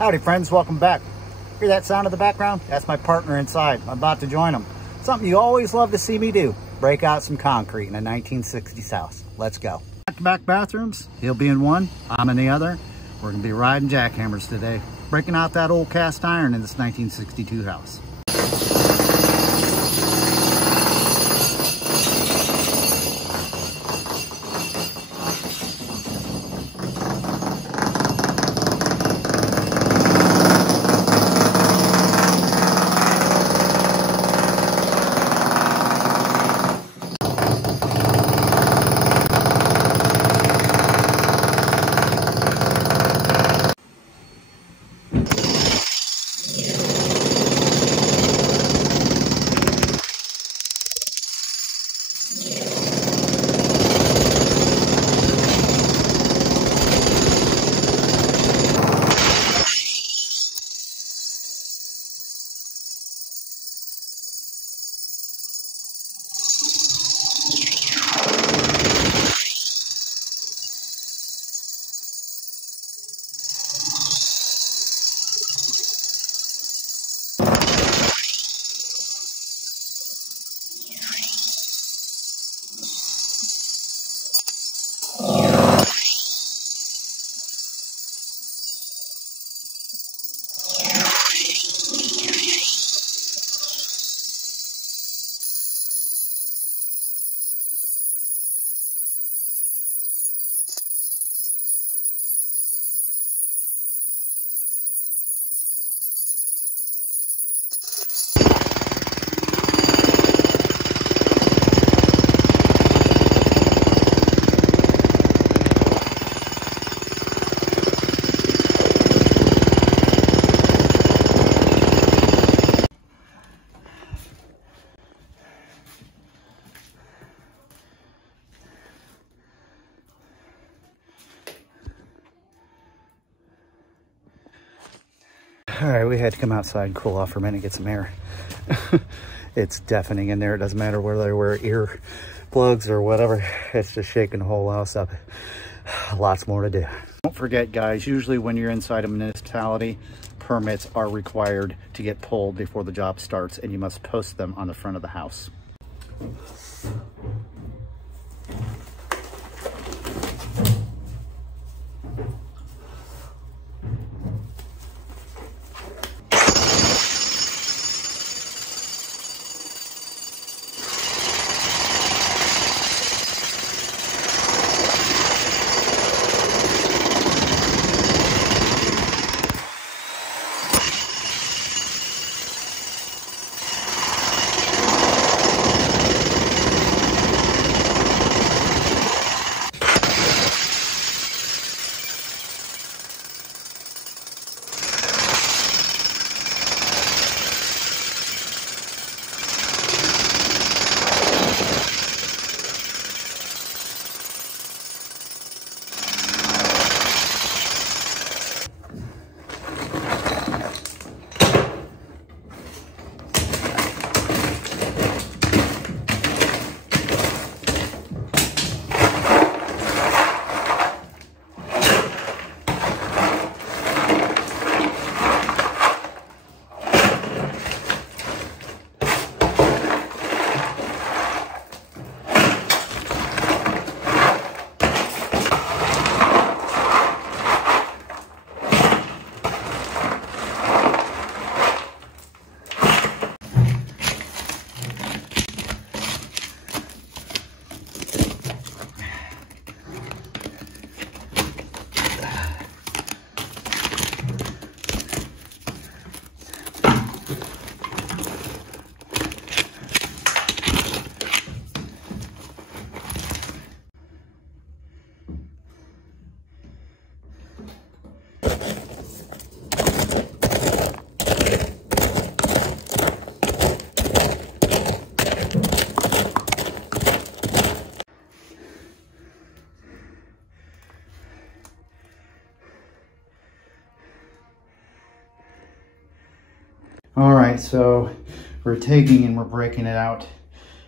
Howdy friends, welcome back. Hear that sound in the background? That's my partner inside. I'm about to join him. Something you always love to see me do. Break out some concrete in a 1960s house. Let's go. Back-to-back bathrooms. He'll be in one, I'm in the other. We're gonna be riding jackhammers today. Breaking out that old cast iron in this 1962 house. All right, we had to come outside and cool off for a minute, get some air. It's deafening in there. It doesn't matter whether I wear ear plugs or whatever. It's just shaking the whole house up. Lots more to do. Don't forget, guys, usually when you're inside a municipality, permits are required to get pulled before the job starts, and you must post them on the front of the house. All right, so we're taking and we're breaking it out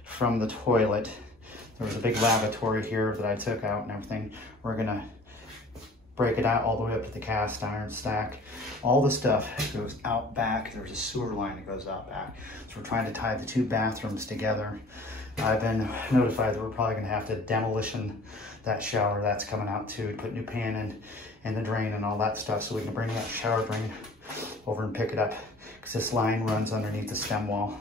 from the toilet. There was a big lavatory here that I took out and everything. We're gonna break it out all the way up to the cast iron stack. All the stuff goes out back. There's a sewer line that goes out back. So we're trying to tie the 2 bathrooms together. I've been notified that we're probably gonna have to demolition that shower that's coming out too, put new pan in and the drain and all that stuff, so we can bring that shower drain over and pick it up, because this line runs underneath the stem wall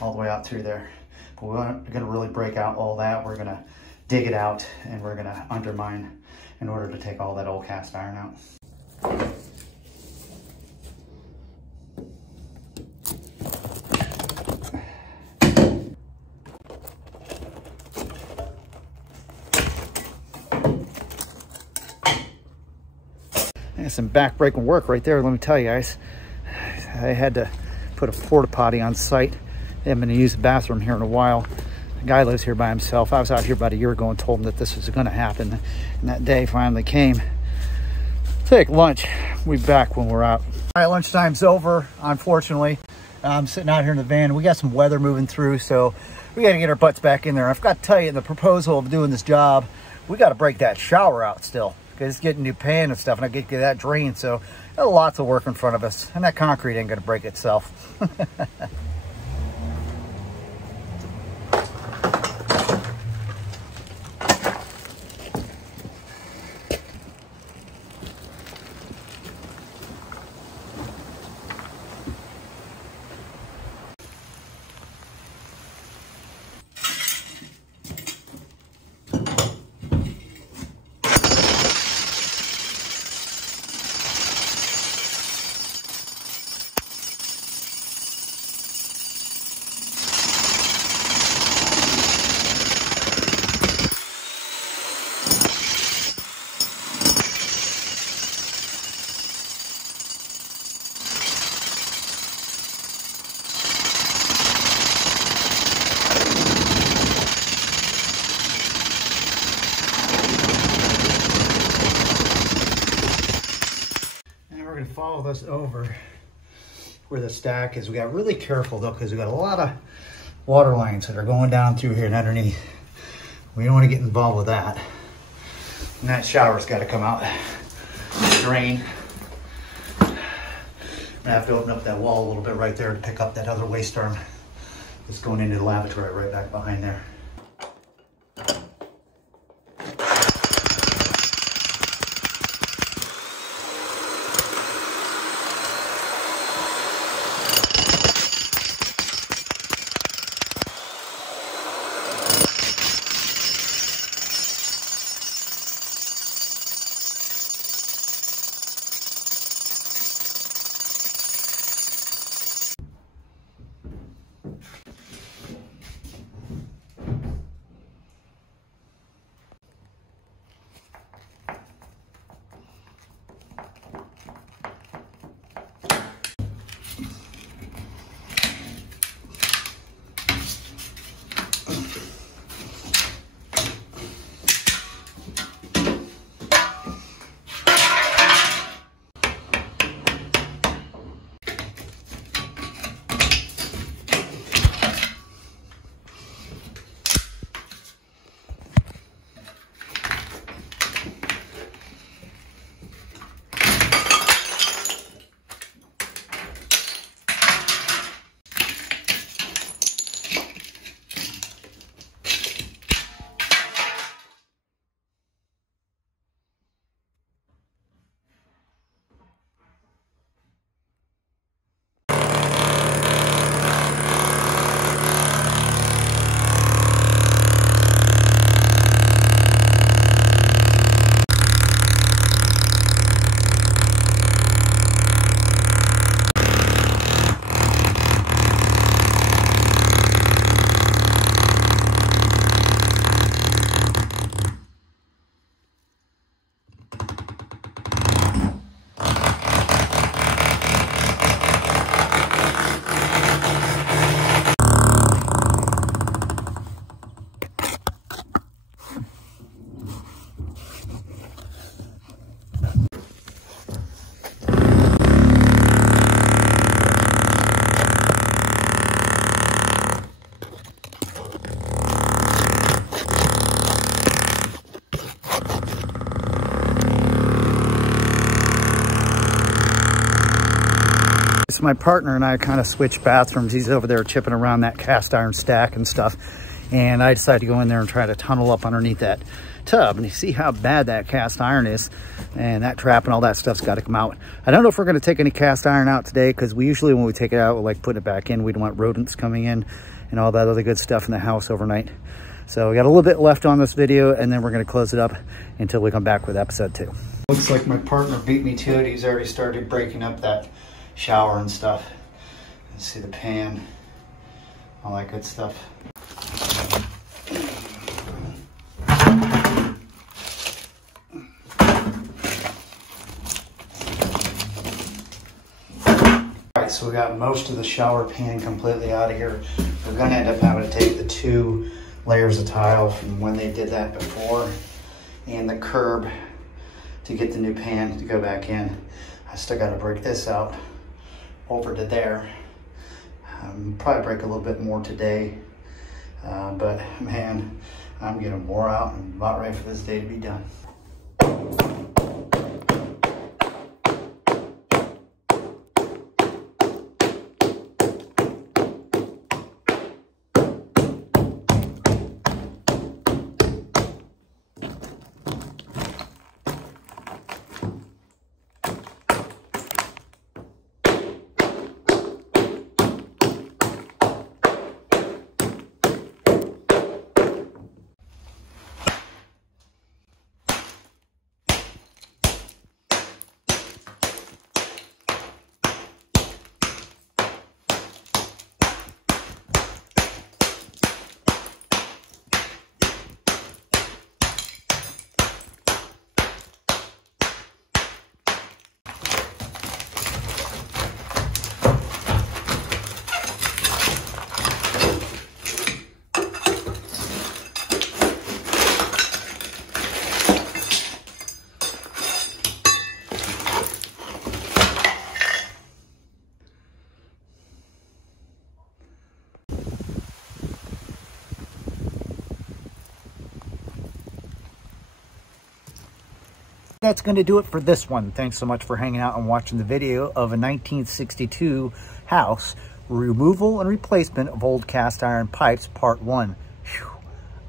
all the way out through there. But we're gonna really break out all that. We're gonna dig it out and we're gonna undermine in order to take all that old cast iron out. And some back-breaking work right there, let me tell you guys. I had to put a porta potty on site. They haven't been to use the bathroom here in a while. The guy lives here by himself. I was out here about a year ago and told him that this was going to happen, and that day finally came. Take lunch. We'll be back when we're out. All right, lunchtime's over, unfortunately. I'm sitting out here in the van. We got some weather moving through, so we got to get our butts back in there. I've got to tell you, in the proposal of doing this job, we got to break that shower out still, because it's getting new pan and stuff, and I get that drain, so there's lots of work in front of us, and that concrete ain't going to break itself. Follow this over where the stack is. We got really careful though, because we got a lot of water lines that are going down through here and underneath. We don't want to get involved with that. And that shower's got to come out, drain. I have to open up that wall a little bit right there to pick up that other waste arm that's going into the lavatory right back behind there. so my partner and I kind of switched bathrooms. He's over there chipping around that cast iron stack and stuff. And I decided to go in there and try to tunnel up underneath that tub. And you see how bad that cast iron is. And that trap and all that stuff's got to come out. I don't know if we're going to take any cast iron out today, because we usually, when we take it out, we like put it back in. We don't want rodents coming in and all that other good stuff in the house overnight. So we got a little bit left on this video, and then we're going to close it up until we come back with episode 2. Looks like my partner beat me to it. He's already started breaking up that shower and stuff. Let's see the pan, all that good stuff. Alright, so we got most of the shower pan completely out of here. We're going to end up having to take the 2 layers of tile from when they did that before and the curb to get the new pan to go back in. I still got to break this out over to there. Probably break a little bit more today, but man, I'm getting wore out and about ready for this day to be done. That's going to do it for this one. Thanks so much for hanging out and watching the video of a 1962 house removal and replacement of old cast iron pipes, part 1. Whew.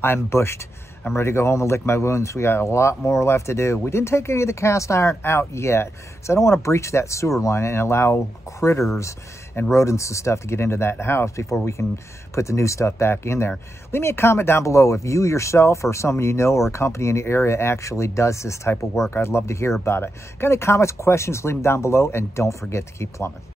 I'm bushed. I'm ready to go home and lick my wounds. We got a lot more left to do. We didn't take any of the cast iron out yet, so I don't want to breach that sewer line and allow critters and rodents and stuff to get into that house before we can put the new stuff back in there. Leave me a comment down below if you yourself or someone you know or a company in the area actually does this type of work. I'd love to hear about it. Got any comments, questions, leave them down below, and don't forget to keep plumbing.